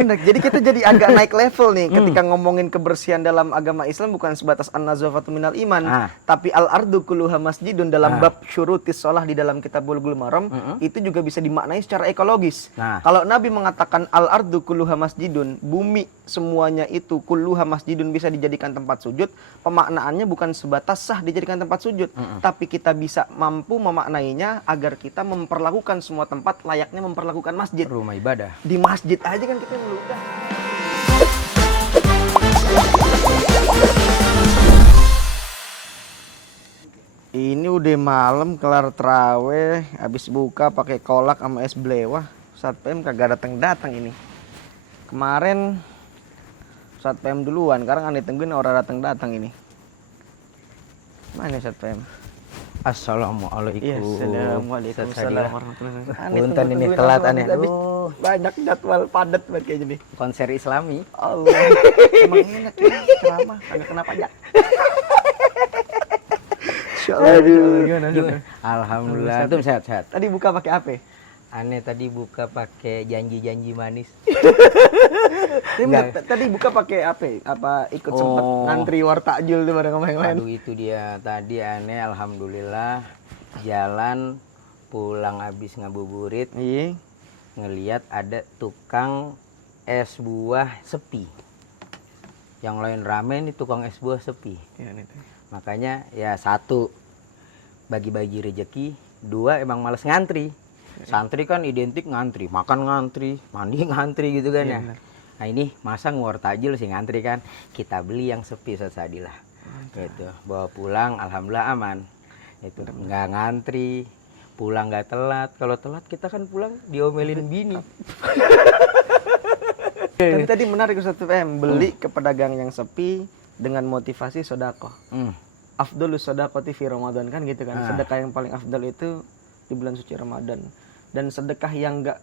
benar. Jadi kita jadi agak naik level nih ketika ngomongin kebersihan dalam agama Islam, bukan sebatas an-nazafatu minal iman, tapi al-ardu kulluha masjidun dalam bab syurutis shalah di dalam kitab Bulughul Maram, itu juga bisa dimaknai secara ekologis. Kalau Nabi mengatakan al-ardu kulluha masjidun, bumi semuanya itu kulluha masjidun bisa dijadikan tempat sujud, pemaknaannya bukan sebatas sah dijadikan tempat sujud, tapi kita bisa mampu memaknainya agar kita memperlakukan semua tempat layaknya memperlakukan masjid. Rumah ibadah. Di masjid aja kan kita meludah. Ini udah malam, kelar traweh, habis buka pakai kolak sama es belewah. Satpam kagak datang ini. Kemarin Satpam duluan, sekarang aneh tungguin orang datang ini. Mana Satpam? Assalamualaikum. Iya, assalamualaikum warahmatullahi wabarakatuh. Punten ini telat aneh. Banyak jadwal padat banget kayaknya nih. Konser Islami. Allah. Emang enak ya ceramah, kagak kena pajak. Gimana? Alhamdulillah. Antum sehat-sehat. Tadi buka pakai apa? Aneh tadi buka pakai janji-janji manis. Tadi buka pakai apa? Apa ikut sempat ngantri wartakjil tuh bareng sama yang lain? Aduh, itu dia. Tadi aneh alhamdulillah jalan pulang habis ngabuburit. Iya. Ngelihat ada tukang es buah sepi. Yang lain rame, nih tukang es buah sepi. Ya, makanya ya satu bagi-bagi rezeki, dua emang males ngantri. Santri kan identik ngantri, makan ngantri, mandi ngantri gitu kan ya. Nah ini masa nguar takjil sih ngantri kan, kita beli yang sepi sesadilah. Gitu, bawa pulang alhamdulillah aman. Itu nggak ngantri, pulang nggak telat. Kalau telat kita kan pulang diomelin bini. Tapi tadi menarik Ustaz PM, beli ke pedagang yang sepi dengan motivasi sedekah. Afdhalus sedaqati fi Ramadan kan gitu kan. Sedekah yang paling afdal itu di bulan suci Ramadan. Dan sedekah yang enggak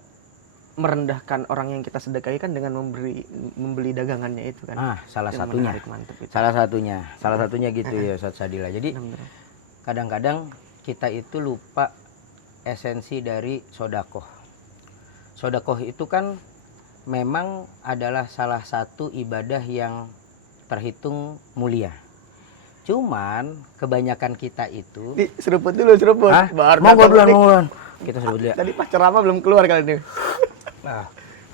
merendahkan orang yang kita sedekahi kan dengan membeli dagangannya itu kan. Salah yang satunya. Menarik, mantep itu. Salah satunya gitu ya Ustaz Sadila. Jadi kadang-kadang kita itu lupa esensi dari sodakoh. Sodakoh itu kan memang adalah salah satu ibadah yang terhitung mulia. Cuman kebanyakan kita itu seruput dulu, seruput. Monggo duluan. Kita seruput dulu. Tadi pas ceramah belum keluar kali ini.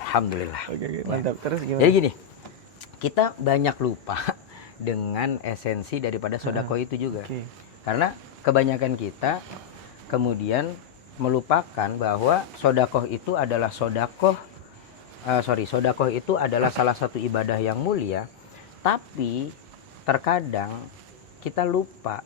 Alhamdulillah. Oke, mantap. Terus gimana? Jadi gini, kita banyak lupa dengan esensi daripada sedekah itu juga. Karena kebanyakan kita kemudian melupakan bahwa sedekah itu adalah sedekah itu adalah salah satu ibadah yang mulia, tapi terkadang kita lupa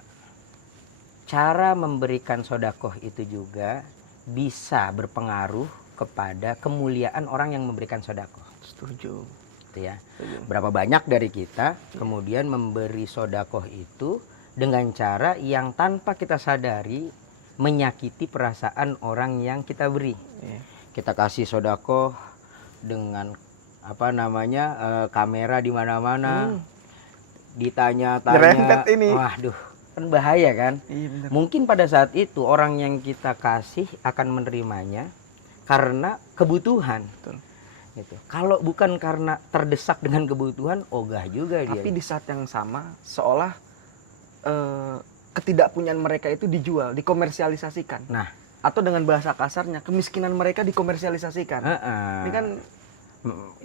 cara memberikan sedekah itu juga bisa berpengaruh kepada kemuliaan orang yang memberikan sedekah. Setuju. Gitu ya. Berapa banyak dari kita kemudian memberi sedekah itu dengan cara yang tanpa kita sadari menyakiti perasaan orang yang kita beri. Kita kasih sedekah dengan kamera di mana-mana. Ditanya-tanya, waduh, kan bahaya kan? Iya, mungkin pada saat itu orang yang kita kasih akan menerimanya karena kebutuhan. Betul. Gitu. Kalau bukan karena terdesak dengan kebutuhan, ogah juga dia. Tapi di saat yang sama, seolah ketidakpunyaan mereka itu dijual, dikomersialisasikan. Nah, atau dengan bahasa kasarnya, kemiskinan mereka dikomersialisasikan. Ini kan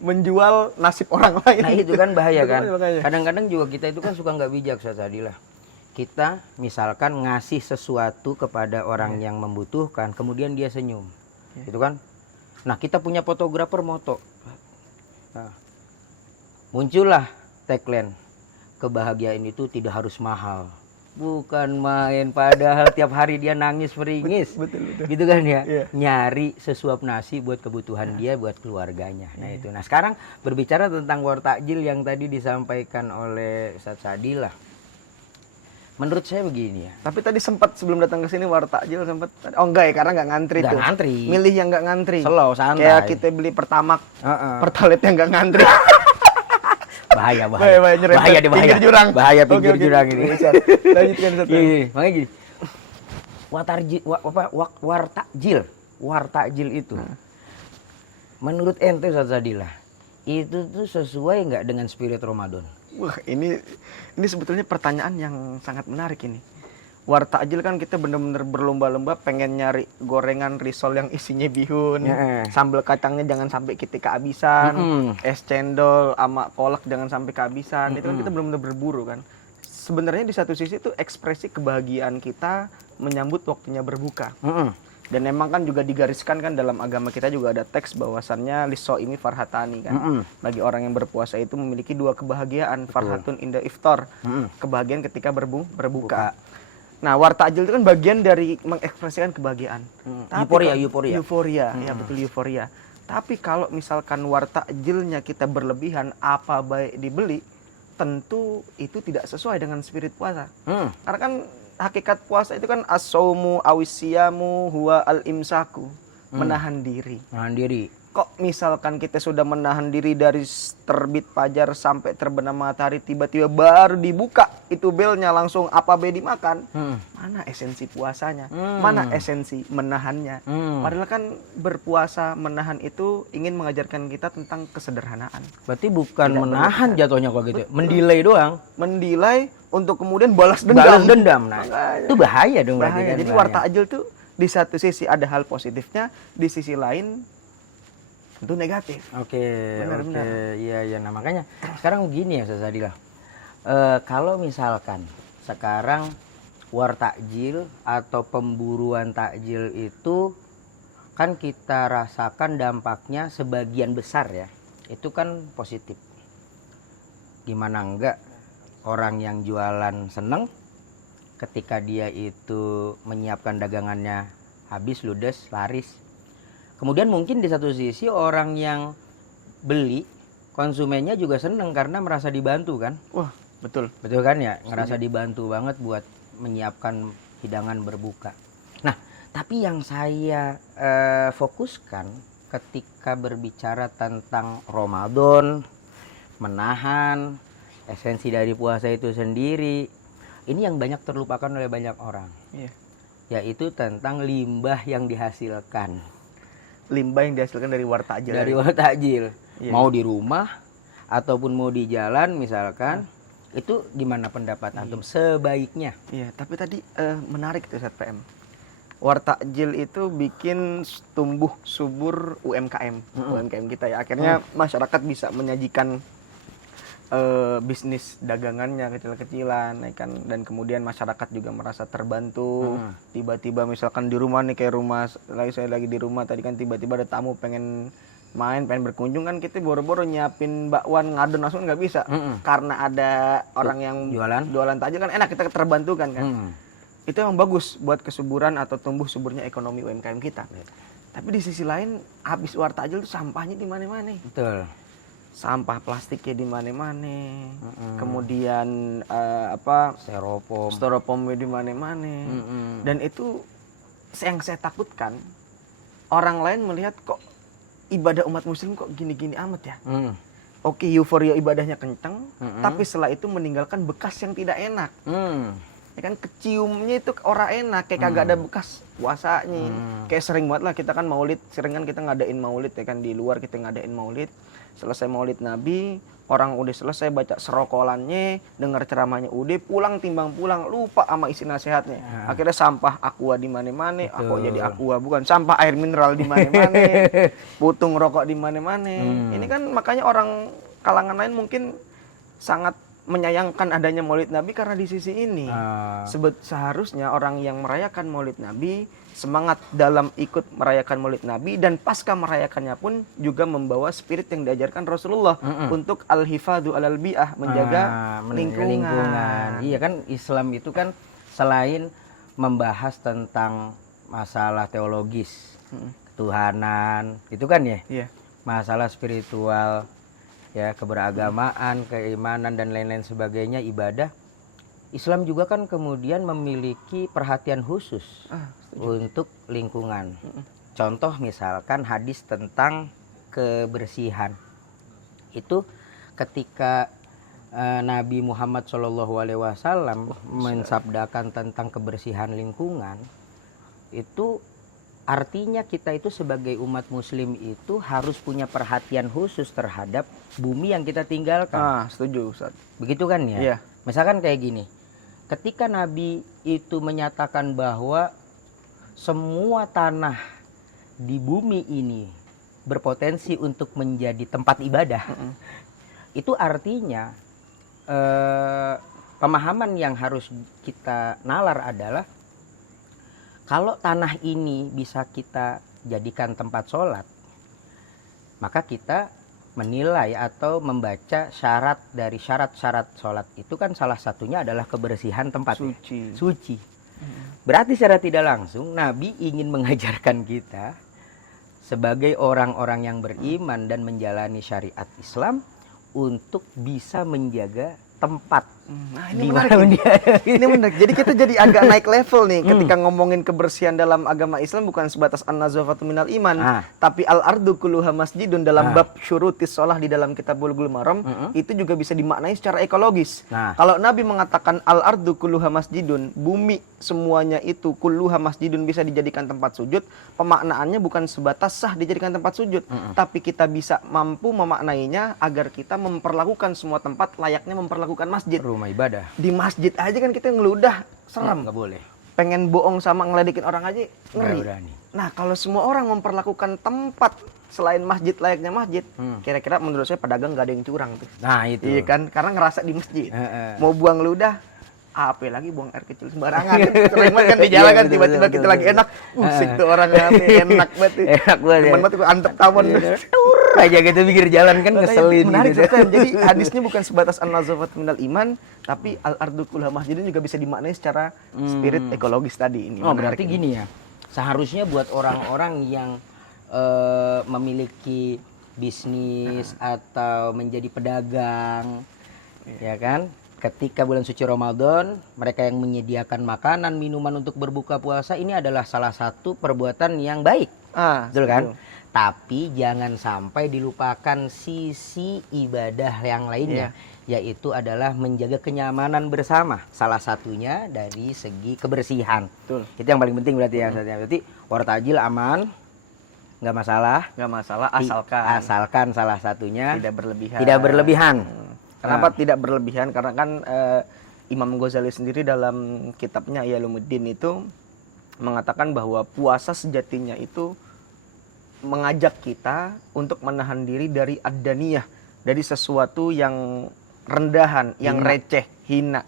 menjual nasib orang lain. Nah itu kan bahaya kan. Kadang-kadang juga kita itu kan suka nggak bijak Sadila. Kita misalkan ngasih sesuatu kepada orang yang membutuhkan, kemudian dia senyum, gitu kan. Nah kita punya fotografer moto. Nah, muncullah tagline, kebahagiaan itu tidak harus mahal. Bukan main, padahal tiap hari dia nangis meringis. Betul. Gitu kan ya. Nyari sesuap nasi buat kebutuhan dia, buat keluarganya. Nah itu. Nah sekarang berbicara tentang war takjil yang tadi disampaikan oleh Ustaz Sadila. Menurut saya begini ya. Tapi tadi sempat sebelum datang ke sini war takjil sempat. Oh enggak ya, karena nggak ngantri tuh. Nggak ngantri. Milih yang nggak ngantri. Slow, santai. Kayak kita beli Pertamax, Pertalite yang nggak ngantri. Bahaya pinggir jurang. Bahaya pinggir jurang ini. Lanjutkan satu. Makanya gini. War takjil itu. Menurut ente Ustaz Sadila, itu tuh sesuai nggak dengan spirit Ramadan? Wah, ini sebetulnya pertanyaan yang sangat menarik ini. War takjil kan kita bener-bener berlomba-lomba pengen nyari gorengan risol yang isinya bihun, sambal kacangnya jangan sampai kita kehabisan, es cendol sama kolak jangan sampai kehabisan. Itu kan kita bener-bener berburu kan. Sebenarnya di satu sisi itu ekspresi kebahagiaan kita menyambut waktunya berbuka. Dan emang kan juga digariskan kan dalam agama kita juga ada teks bahwasannya lisoimi farhatani kan. Bagi orang yang berpuasa itu memiliki dua kebahagiaan, farhatun inda iftar, kebahagiaan ketika berbuka. Nah, war takjil itu kan bagian dari mengekspresikan kebahagiaan. Euforia, ya betul, euforia. Tapi kalau misalkan war takjilnya kita berlebihan, apa baik dibeli, tentu itu tidak sesuai dengan spirit puasa. Karena kan hakikat puasa itu kan as-saumu awisiyamu huwa al-imsaku, menahan diri. Menahan diri. Kok misalkan kita sudah menahan diri dari terbit fajar sampai terbenam matahari, tiba-tiba baru dibuka itu belnya langsung apa be dimakan, mana esensi puasanya, mana esensi menahannya. Padahal kan berpuasa menahan itu ingin mengajarkan kita tentang kesederhanaan. Berarti bukan tidak menahan jatuhnya kok gitu, mendelay doang. Mendelay untuk kemudian balas dendam. Balas dendam, nah itu bahaya dong. Bahaya. Jadi war takjil tuh di satu sisi ada hal positifnya, di sisi lain itu negatif. Oke. Iya. Nah makanya sekarang begini ya Ustaz Adila. Kalau misalkan sekarang war takjil atau pemburuan takjil itu kan kita rasakan dampaknya sebagian besar ya. Itu kan positif. Gimana enggak orang yang jualan seneng ketika dia itu menyiapkan dagangannya habis, ludes, laris. Kemudian mungkin di satu sisi orang yang beli, konsumennya juga seneng karena merasa dibantu kan? Wah, betul. Betul kan ya? Ngerasa dibantu banget buat menyiapkan hidangan berbuka. Nah, tapi yang saya fokuskan ketika berbicara tentang Ramadan, menahan, esensi dari puasa itu sendiri, ini yang banyak terlupakan oleh banyak orang. Yaitu tentang limbah yang dihasilkan. Limbah yang dihasilkan dari war takjil. Dari war takjil. Mau di rumah ataupun mau di jalan misalkan, itu gimana pendapat antum sebaiknya? Iya, tapi tadi menarik tuh Ustaz PM. War takjil itu bikin tumbuh subur UMKM, UMKM kita ya. Akhirnya masyarakat bisa menyajikan bisnis dagangannya kecil-kecilan, ya kan, dan kemudian masyarakat juga merasa terbantu. Tiba-tiba misalkan di rumah nih, kayak rumah saya lagi di rumah tadi kan, tiba-tiba ada tamu pengen main, pengen berkunjung kan, kita boro-boro nyiapin bakwan ngadon langsung nggak bisa, karena ada orang yang jualan takjil kan, enak, kita terbantukan kan. Itu emang bagus buat kesuburan atau tumbuh suburnya ekonomi UMKM kita. Tapi di sisi lain, habis war takjil tuh sampahnya di mana-mana. Betul. Sampah plastiknya di mana-mana, kemudian styrofoamnya di mana-mana, dan itu yang saya takutkan orang lain melihat kok ibadah umat muslim kok gini-gini amat ya. Oke, euforia ibadahnya kenceng, tapi setelah itu meninggalkan bekas yang tidak enak. Ya kan, keciumnya itu ora enak, kayak kagak ada bekas puasanya. Kayak sering banget lah kita kan maulid, sering kan kita ngadain maulid ya kan, di luar kita ngadain maulid. Selesai maulid Nabi, orang udah selesai baca serokolannya, dengar ceramahnya udah, pulang timbang pulang, lupa sama isi nasihatnya. Akhirnya sampah aqua di mana-mana, aku jadi aqua bukan, sampah air mineral di mana-mana, putung rokok di mana-mana. Ini kan makanya orang kalangan lain mungkin sangat menyayangkan adanya maulid Nabi karena di sisi ini. Seharusnya orang yang merayakan maulid Nabi semangat dalam ikut merayakan maulid Nabi, dan pasca merayakannya pun juga membawa spirit yang diajarkan Rasulullah untuk al-hifadhu alal bi'ah, menjaga lingkungan. Iya kan, Islam itu kan selain membahas tentang masalah teologis, ketuhanan, itu kan ya, masalah spiritual, ya, keberagamaan, keimanan dan lain-lain sebagainya, ibadah. Islam juga kan kemudian memiliki perhatian khusus untuk lingkungan. Contoh misalkan hadis tentang kebersihan. Itu ketika Nabi Muhammad SAW mensabdakan tentang kebersihan lingkungan, itu Artinya kita itu sebagai umat muslim itu harus punya perhatian khusus terhadap bumi yang kita tinggalkan. Setuju, Ustaz. Begitu kan ya? Iya. Misalkan kayak gini. Ketika Nabi itu menyatakan bahwa semua tanah di bumi ini berpotensi untuk menjadi tempat ibadah. Itu artinya pemahaman yang harus kita nalar adalah kalau tanah ini bisa kita jadikan tempat sholat, maka kita menilai atau membaca syarat dari syarat-syarat sholat itu kan salah satunya adalah kebersihan tempat suci. Berarti secara tidak langsung Nabi ingin mengajarkan kita sebagai orang-orang yang beriman dan menjalani syariat Islam untuk bisa menjaga tempat. Nah, ini menarik. Ini menarik. Jadi kita jadi agak naik level nih ketika ngomongin kebersihan dalam agama Islam, bukan sebatas an-nazafatu minal iman, tapi al-ardu kulluha masjidun dalam bab syurutis shalah di dalam kitab Bulughul Maram, itu juga bisa dimaknai secara ekologis. Kalau Nabi mengatakan al-ardu kulluha masjidun, bumi semuanya itu kulluha masjidun bisa dijadikan tempat sujud, pemaknaannya bukan sebatas sah dijadikan tempat sujud, tapi kita bisa mampu memaknainya agar kita memperlakukan semua tempat layaknya memperlakukan masjid. Rumah ibadah. Di masjid aja kan kita ngeludah, serem. Nggak boleh. Pengen bohong sama ngeledekin orang aja ngeri. Nah, kalau semua orang memperlakukan tempat selain masjid layaknya masjid, kira-kira menurut saya pedagang nggak ada yang curang tuh. Nah itu. Iya kan, karena ngerasa di masjid. Mau buang ludah, apa lagi buang air kecil sembarangan. Sering banget kan di jalan kan, tiba-tiba kita lagi enak, musik tuh orang enak banget. Enak banget. Teman banget antep tawon. Aja gitu pikir jalan kan ngeselin. Menarik gitu. kan. Jadi hadisnya bukan sebatas an-nazafatu minal iman, tapi al-ardu kulluha masjidun juga bisa dimaknai secara spirit ekologis tadi ini. Oh, berarti gini ya. Seharusnya buat orang-orang yang memiliki bisnis atau menjadi pedagang, ya kan? Ketika bulan suci Ramadan, mereka yang menyediakan makanan, minuman untuk berbuka puasa, ini adalah salah satu perbuatan yang baik. Betul kan? Tapi jangan sampai dilupakan sisi ibadah yang lainnya, yaitu adalah menjaga kenyamanan bersama. Salah satunya dari segi kebersihan. Betul. Itu yang paling penting berarti ya. Berarti wartajil aman, nggak masalah. Nggak masalah asalkan salah satunya tidak berlebihan. Tidak berlebihan. Kenapa tidak berlebihan? Karena kan Imam Ghazali sendiri dalam kitabnya Iyaluddin itu mengatakan bahwa puasa sejatinya itu mengajak kita untuk menahan diri dari ad-daniyah, dari sesuatu yang rendahan, yang receh, hina.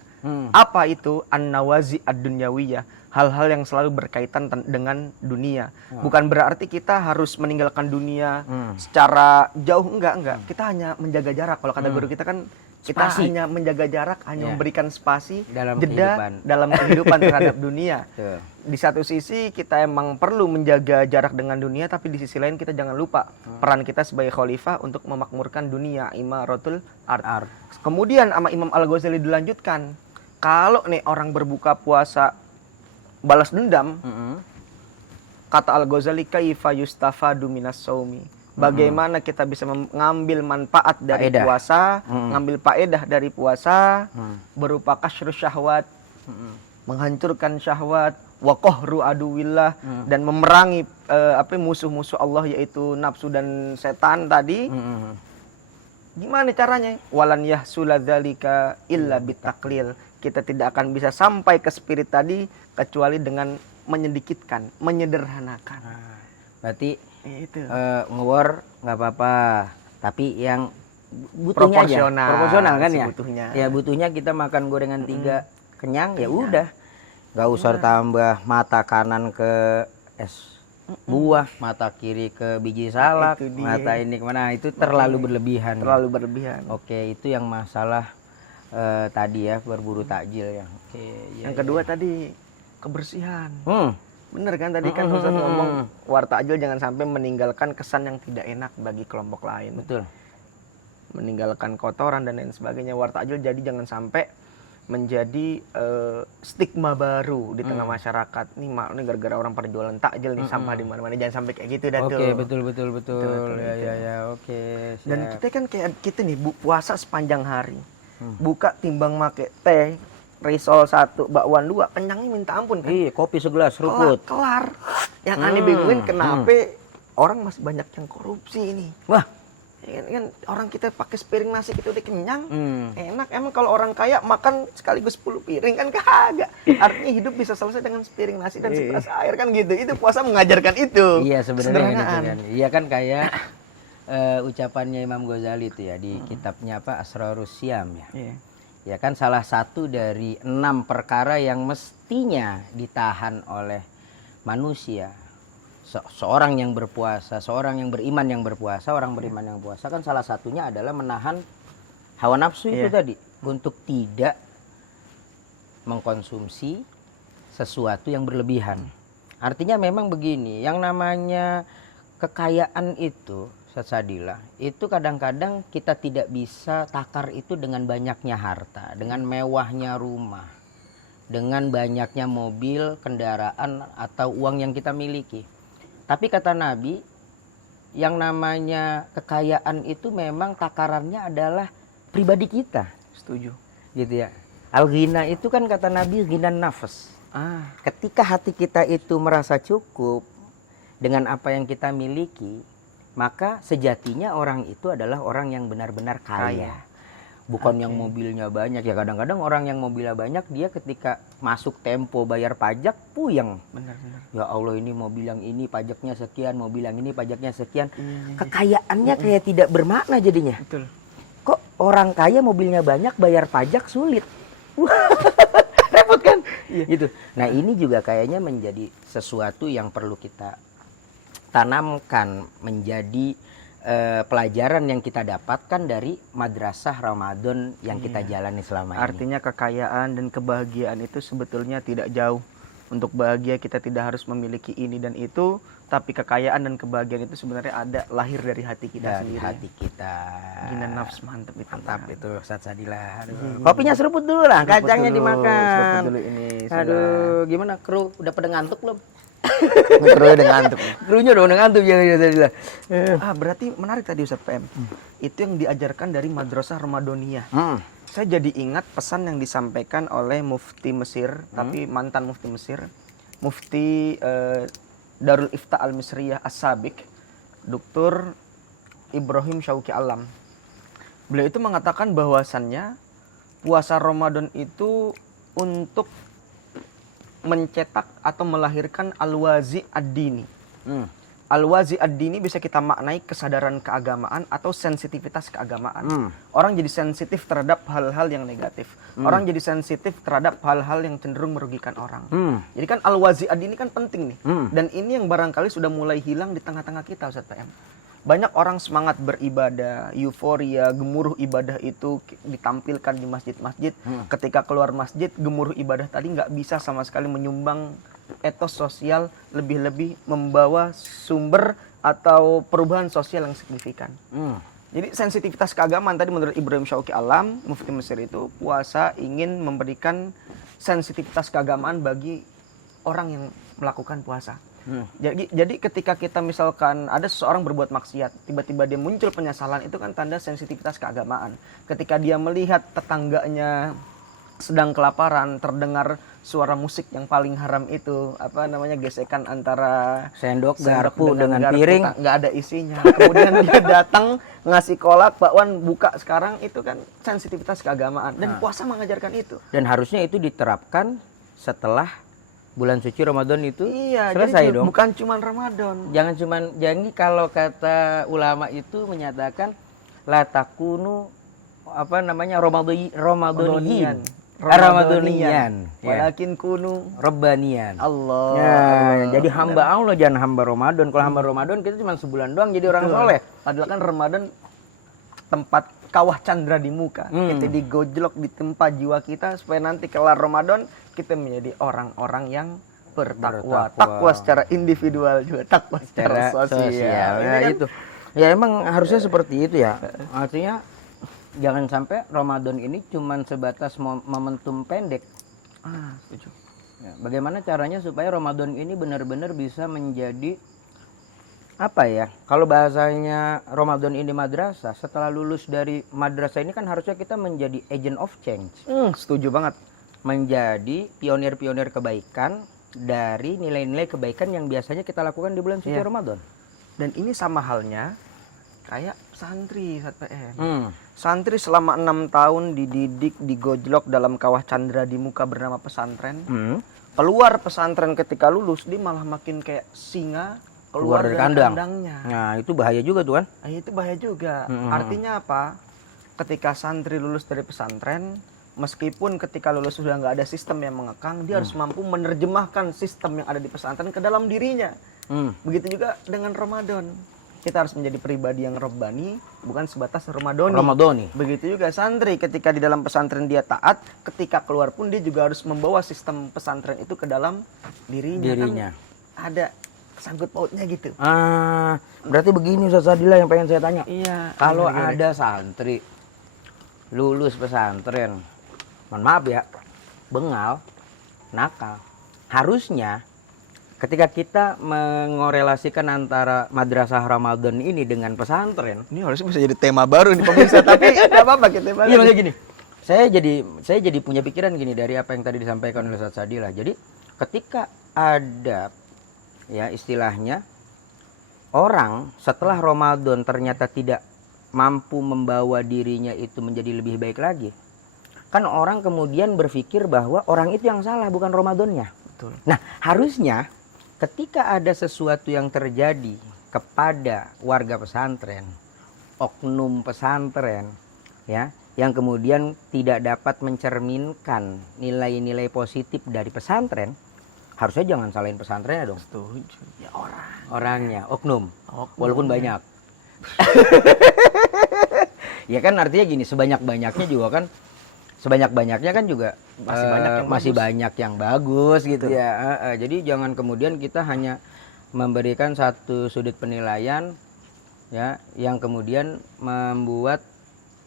Apa itu? An-nawazi ad-dunyawiyah, hal-hal yang selalu berkaitan dengan dunia. Bukan berarti kita harus meninggalkan dunia secara jauh, enggak. Kita hanya menjaga jarak. Kalau kata guru kita kan, kita hanya menjaga jarak, hanya memberikan spasi, dalam jeda dalam kehidupan terhadap dunia. Di satu sisi kita emang perlu menjaga jarak dengan dunia, tapi di sisi lain kita jangan lupa peran kita sebagai khalifah untuk memakmurkan dunia, imaratul ard. Kemudian sama Imam Al-Ghazali dilanjutkan, kalau nih orang berbuka puasa balas dendam, kata Al-Ghazali, kaifa yustafadu minas saumi, bagaimana kita bisa mengambil manfaat dari puasa, ngambil faedah dari puasa, berupa kasrus syahwat, menghancurkan syahwat, wa qahru aduwillah, dan memerangi musuh-musuh Allah, yaitu nafsu dan setan tadi. Gimana caranya? Walan yahsula dzalika illa bitaklil. Kita tidak akan bisa sampai ke spirit tadi kecuali dengan menyedikitkan, menyederhanakan. Berarti itu ngewar nggak apa-apa, tapi yang butuhnya proporsional kan ya. Ya butuhnya kita makan gorengan 3 kenyang, ya udah, nggak usah tambah mata kanan ke es buah, mata kiri ke biji salak, mata ini kemana, itu terlalu berlebihan. Oke, itu yang masalah tadi ya, berburu takjil ya. Yang kedua tadi kebersihan. Bener kan tadi kan Ustaz ngomong wartajil jangan sampai meninggalkan kesan yang tidak enak bagi kelompok lain. Betul. Meninggalkan kotoran dan lain sebagainya. Wartajil jadi jangan sampai menjadi stigma baru di tengah masyarakat. Nih gara-gara orang pada jualan takjil nih, sampah di mana-mana, jangan sampai kayak gitu dah tuh. Oke, betul. Ya, oke. Dan kita kan kayak kita nih puasa sepanjang hari. Buka timbang make teh risol 1, bakwan 2, kenyangnya minta ampun kan. Iya, kopi segelas ruput. Kelar. Yang aneh bingungin kenapa orang masih banyak yang korupsi ini. Wah, kan orang kita pakai sepiring nasi kita udah kenyang, enak. Emang kalau orang kaya makan sekaligus 10 piring kan kagak. Artinya hidup bisa selesai dengan sepiring nasi dan segelas air kan gitu. Itu puasa mengajarkan itu. Iya sebenarnya kan. Iya kan kayak ucapannya Imam Ghazali itu ya di kitabnya apa Asrarus Syam ya. Ya kan salah satu dari 6 perkara yang mestinya ditahan oleh manusia. Seorang yang berpuasa, seorang yang beriman yang berpuasa, orang beriman yang puasa kan salah satunya adalah menahan hawa nafsu itu tadi untuk tidak mengkonsumsi sesuatu yang berlebihan. Artinya memang begini, yang namanya kekayaan itu, Ustaz Sadila, itu kadang-kadang kita tidak bisa takar itu dengan banyaknya harta, dengan mewahnya rumah, dengan banyaknya mobil, kendaraan atau uang yang kita miliki. Tapi kata Nabi, yang namanya kekayaan itu memang takarannya adalah pribadi kita. Setuju. Gitu ya. Al-ghina itu kan kata Nabi ghinan nafas. Ketika hati kita itu merasa cukup dengan apa yang kita miliki, maka sejatinya orang itu adalah orang yang benar-benar kaya. Bukan yang mobilnya banyak. Ya kadang-kadang orang yang mobilnya banyak, dia ketika masuk tempo bayar pajak, puyeng. Benar-benar. Ya Allah ini mobil yang ini pajaknya sekian, mobil yang ini pajaknya sekian. Kekayaannya kayak tidak bermakna jadinya. Betul. Kok orang kaya mobilnya banyak, bayar pajak sulit. Repot kan? Gitu. Nah ini juga kayaknya menjadi sesuatu yang perlu kita tanamkan menjadi pelajaran yang kita dapatkan dari madrasah Ramadan yang kita jalani selama ini. Artinya kekayaan dan kebahagiaan itu sebetulnya tidak jauh. Untuk bahagia kita tidak harus memiliki ini dan itu, tapi kekayaan dan kebahagiaan itu sebenarnya ada lahir dari hati kita dari sendiri. hati kita. Gina nafs mantap itu. Mantap itu Ustaz Sadila. Kopinya seruput dulu lah, kacangnya dimakan. Seruput dulu ini. Aduh, gimana kru? Udah pada ngantuk belum? Kru udah ngantuk. Krunya udah ngantuk ya Sadila. Berarti menarik tadi Ustaz PM. Itu yang diajarkan dari Madrasah Ramadaniyah. Saya jadi ingat pesan yang disampaikan oleh Mufti Mesir, tapi mantan Mufti Mesir, Mufti Darul Ifta Al-Misriyah As-Sabiq, Dr. Ibrahim Syauqi Alam. Beliau itu mengatakan bahwasannya puasa Ramadan itu untuk mencetak atau melahirkan al-wazi ad-dini. Al-wazi ad-dini bisa kita maknai kesadaran keagamaan atau sensitivitas keagamaan. Orang jadi sensitif terhadap hal-hal yang negatif. Orang jadi sensitif terhadap hal-hal yang cenderung merugikan orang. Jadi kan al-wazi ad-dini kan penting nih. Dan ini yang barangkali sudah mulai hilang di tengah-tengah kita Ustaz PM. Banyak orang semangat beribadah, euforia, gemuruh ibadah itu ditampilkan di masjid-masjid. Ketika keluar masjid, gemuruh ibadah tadi nggak bisa sama sekali menyumbang etos sosial, lebih-lebih membawa sumber atau perubahan sosial yang signifikan. Jadi sensitivitas keagamaan tadi menurut Ibrahim Syauqi Alam, Mufti Mesir itu puasa ingin memberikan sensitivitas keagamaan bagi orang yang melakukan puasa. Jadi ketika kita misalkan ada seseorang berbuat maksiat, tiba-tiba dia muncul penyesalan, itu kan tanda sensitivitas keagamaan. Ketika dia melihat tetangganya sedang kelaparan, terdengar suara musik yang paling haram itu, apa namanya, gesekan antara sendok garpu dengan piring, nggak ada isinya. Kemudian dia datang ngasih kolak, Pak Wan buka sekarang, itu kan sensitivitas keagamaan. Dan puasa mengajarkan itu. Dan harusnya itu diterapkan setelah bulan suci Ramadan itu selesai jadi dong. Bukan cuma Ramadan. Jangan cuman, jadi kalau kata ulama itu menyatakan la takunu apa namanya Ramadanian. Walakin kunu Rabbanian. Allah. Jadi hamba Allah, jangan hamba Ramadan. Kalau hamba Ramadan kita cuma sebulan doang jadi orang soleh. Padahal kan Ramadan tempat kawah candra di muka. Kita digojlok di tempat jiwa kita supaya nanti kelar Ramadan kita menjadi orang-orang yang bertakwa. Takwa secara individual juga, takwa secara sosial. Ya, itu. Ya emang harusnya seperti itu ya. Artinya jangan sampai Ramadan ini cuma sebatas momentum pendek. Setuju. Ya, bagaimana caranya supaya Ramadan ini benar-benar bisa menjadi apa ya? Kalau bahasanya Ramadan ini madrasah, setelah lulus dari madrasah ini kan harusnya kita menjadi agent of change. Setuju banget. Menjadi pionir-pionir kebaikan dari nilai-nilai kebaikan yang biasanya kita lakukan di bulan suci Ramadan. Dan ini sama halnya kayak santri, Santri selama 6 tahun dididik, digojlok dalam kawah candra di muka bernama pesantren. Keluar pesantren ketika lulus, dia malah makin kayak singa keluar dari kandangnya. Nah, itu bahaya juga tuh kan? Itu bahaya juga. Artinya apa? Ketika santri lulus dari pesantren, meskipun ketika lulus sudah nggak ada sistem yang mengekang, dia harus mampu menerjemahkan sistem yang ada di pesantren ke dalam dirinya. Begitu juga dengan Ramadan. Kita harus menjadi pribadi yang robbani, bukan sebatas Ramadoni. Begitu juga santri, ketika di dalam pesantren dia taat, ketika keluar pun dia juga harus membawa sistem pesantren itu ke dalam dirinya. Kan ada sangkut pautnya gitu. Berarti begini Ustaz Sadila yang pengen saya tanya. Iya. Kalau ada santri lulus pesantren, mohon maaf ya, bengal, nakal, harusnya ketika kita mengorelasikan antara madrasah Ramadan ini dengan pesantren, ini harusnya bisa jadi tema baru nih pemirsa, tapi nggak apa-apa kita bahas. Iya, maksudnya gini. Saya jadi punya pikiran gini dari apa yang tadi disampaikan oleh Ustaz Sadila. Jadi ketika ada ya istilahnya orang setelah Ramadan ternyata tidak mampu membawa dirinya itu menjadi lebih baik lagi, kan orang kemudian berpikir bahwa orang itu yang salah, bukan Ramadannya. Betul. Nah, harusnya ketika ada sesuatu yang terjadi kepada warga pesantren, oknum pesantren, ya, yang kemudian tidak dapat mencerminkan nilai-nilai positif dari pesantren, harusnya jangan salahin pesantrennya dong. Setuju. Ya orangnya, oknum walaupun banyak. Ya kan artinya gini, sebanyak-banyaknya juga masih banyak yang bagus gitu. Ya, jadi jangan kemudian kita hanya memberikan satu sudut penilaian ya yang kemudian membuat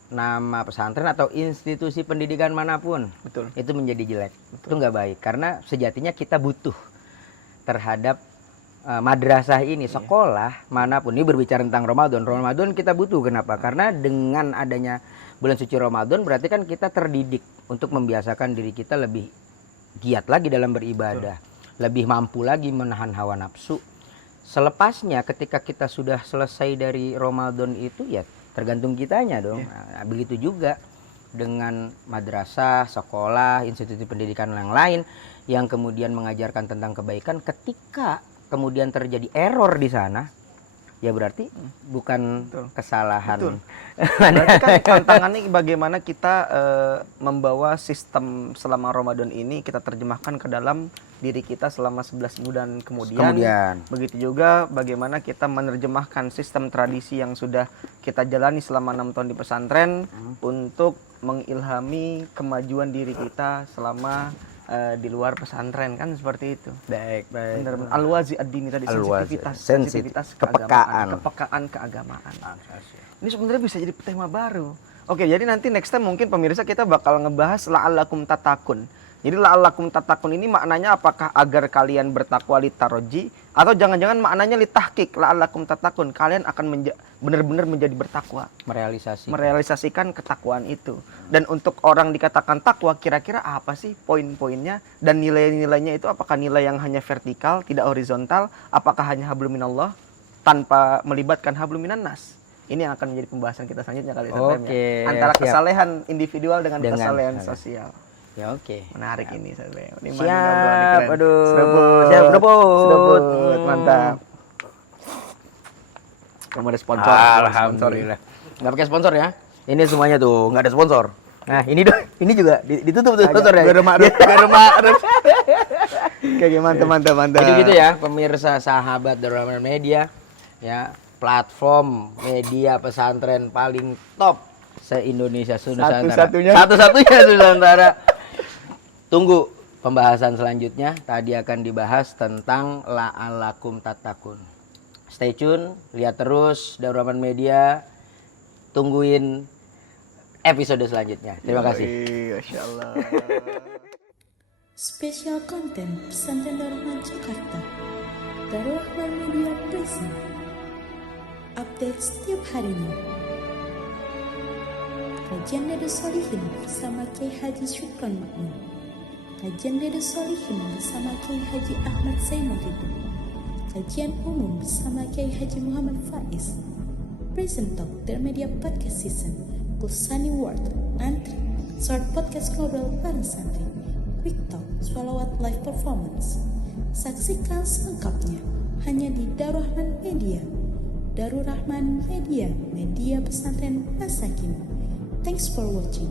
nama pesantren atau institusi pendidikan manapun itu menjadi jelek. Itu nggak baik, karena sejatinya kita butuh terhadap madrasah ini, sekolah manapun. Ini berbicara tentang Ramadan kita butuh. Kenapa? Karena dengan adanya bulan suci Ramadan berarti kan kita terdidik untuk membiasakan diri kita lebih giat lagi dalam beribadah, lebih mampu lagi menahan hawa nafsu. Selepasnya ketika kita sudah selesai dari Ramadan itu ya tergantung kitanya dong. Nah, begitu juga dengan madrasah, sekolah, institusi pendidikan yang lain yang kemudian mengajarkan tentang kebaikan, ketika kemudian terjadi error di sana, ya berarti bukan kesalahan. Berarti kan tantangannya bagaimana kita membawa sistem selama Ramadan ini kita terjemahkan ke dalam diri kita selama 11 bulan kemudian. Begitu juga bagaimana kita menerjemahkan sistem tradisi yang sudah kita jalani selama 6 tahun di pesantren untuk mengilhami kemajuan diri kita selama di luar pesantren, kan seperti itu. Baik. Al-wazi ad-dini tadi, sensitivitas kepekaan keagamaan. Ini sebenarnya bisa jadi tema baru. Oke, jadi nanti next time mungkin pemirsa kita bakal ngebahas la'allakum tatakun. Jadi la'allakum tatakun ini maknanya apakah agar kalian bertakwa litaroji, atau jangan-jangan maknanya litahqiq, la'allakum tatakun, kalian akan benar-benar menjadi bertakwa, merealisasikan ketakwaan itu. Dan untuk orang dikatakan takwa, kira-kira apa sih poin-poinnya dan nilai-nilainya itu? Apakah nilai yang hanya vertikal, tidak horizontal? Apakah hanya hablum minallah tanpa melibatkan hablum minannas? Ini yang akan menjadi pembahasan kita selanjutnya kali ini. Antara kesalehan individual dengan kesalehan sosial. Ya, menarik ini saya. Siap, Sedebut. Mantap. Kamu ada sponsor. Alhamdulillah. Nggak pakai sponsor ya? Ini semuanya tuh nggak ada sponsor. Nah, ini juga ditutup tuh sponsornya. Biar ma'ruf. Kayak mantap. Jadi gitu ya, pemirsa sahabat Rahman Media, ya, platform media pesantren paling top se-Indonesia, satu-satunya Nusantara. Tunggu pembahasan selanjutnya. Tadi akan dibahas tentang la'allakum tatakun. Stay tune, lihat terus Darul Rahman Media. Tungguin episode selanjutnya. Terima kasih. Masya Allah. Special content Pesantren Darul Rahman Jakarta. Darul Rahman Media present. Update setiap harinya. Kajian Riyadhus Shalihin bersama Kiai Haji Syukron Makmun. Kajian Riyadhus Shalihin bersama Kiai Haji Ahmad Zainudin. Kajian umum bersama Kiai Haji Muhammad Faiz. Present Talk Media Podcast Season Kulsani World Antri Short Podcast Ngobrol bareng Santri Quick Talk Sholawat Live Performance. Saksikan selengkapnya hanya di Darul Rahman Media. Darul Rahman Media, media pesantren masa kini. Thanks for watching.